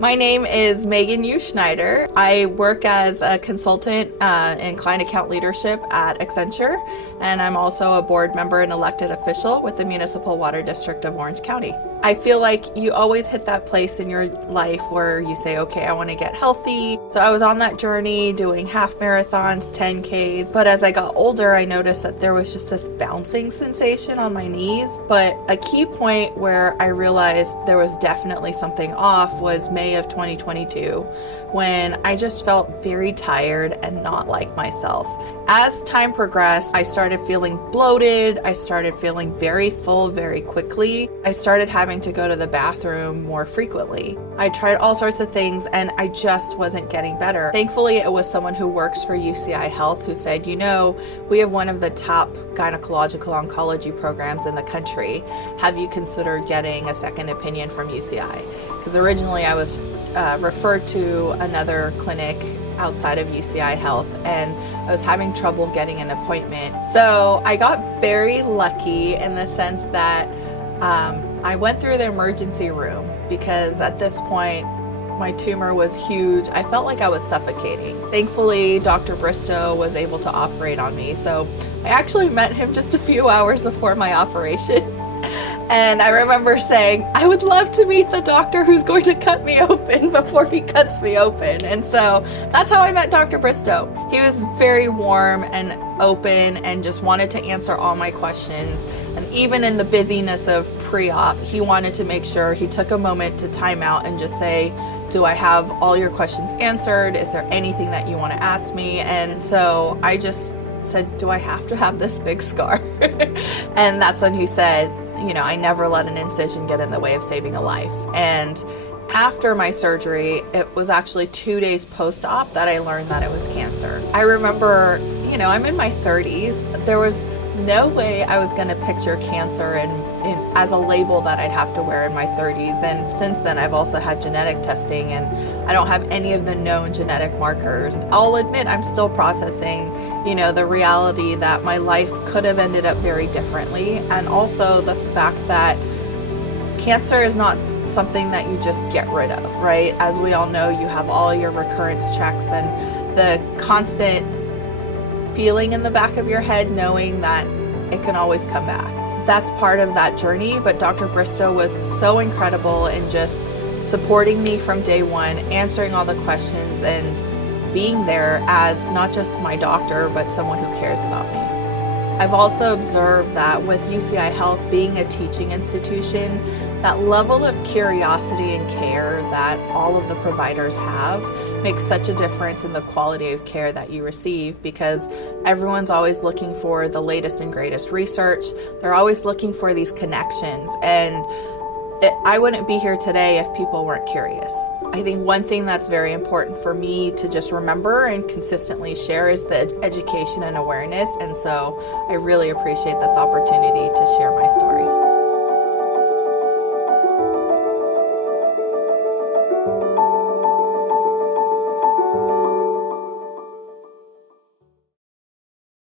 My name is Megan U. Schneider. I work as a consultant in client account leadership at Accenture, and I'm also a board member and elected official with the Municipal Water District of Orange County. I feel like you always hit that place in your life where you say, okay, I want to get healthy. So I was on that journey doing half marathons, 10Ks, but as I got older, I noticed that there was just this bouncing sensation on my knees. But a key point where I realized there was definitely something off was May of 2022, when I just felt very tired and not like myself. As time progressed, I started feeling bloated. I started feeling very full very quickly. I started having to go to the bathroom more frequently. I tried all sorts of things and I just wasn't getting better. Thankfully, it was someone who works for UCI Health who said, you know, we have one of the top gynecological oncology programs in the country. Have you considered getting a second opinion from UCI? Because originally I was referred to another clinic outside of UCI Health, and I was having trouble getting an appointment. So I got very lucky in the sense that I went through the emergency room because at this point my tumor was huge. I felt like I was suffocating. Thankfully, Dr. Bristow was able to operate on me. So I actually met him just a few hours before my operation. And I remember saying, I would love to meet the doctor who's going to cut me open before he cuts me open. And so that's how I met Dr. Bristow. He was very warm and open and just wanted to answer all my questions. And even in the busyness of pre-op, he wanted to make sure he took a moment to time out and just say, do I have all your questions answered? Is there anything that you want to ask me? And so I just said, do I have to have this big scar? And that's when he said, you know, I never let an incision get in the way of saving a life. And after my surgery, it was actually 2 days post-op that I learned that it was cancer. I remember, you know, I'm in my 30s. There was no way I was going to picture cancer as a label that I'd have to wear in my 30s. And since then, I've also had genetic testing, and I don't have any of the known genetic markers. I'll admit I'm still processing, you know, the reality that my life could have ended up very differently, and also the fact that cancer is not something that you just get rid of, right? As we all know, you have all your recurrence checks and the constant feeling in the back of your head knowing that it can always come back. That's part of that journey, but Dr. Bristow was so incredible in just supporting me from day one, answering all the questions, and being there as not just my doctor, but someone who cares about me. I've also observed that with UCI Health being a teaching institution, that level of curiosity and care that all of the providers have makes such a difference in the quality of care that you receive, because everyone's always looking for the latest and greatest research. They're always looking for these connections, and I wouldn't be here today if people weren't curious. I think one thing that's very important for me to just remember and consistently share is the education and awareness, and so I really appreciate this opportunity to share my story.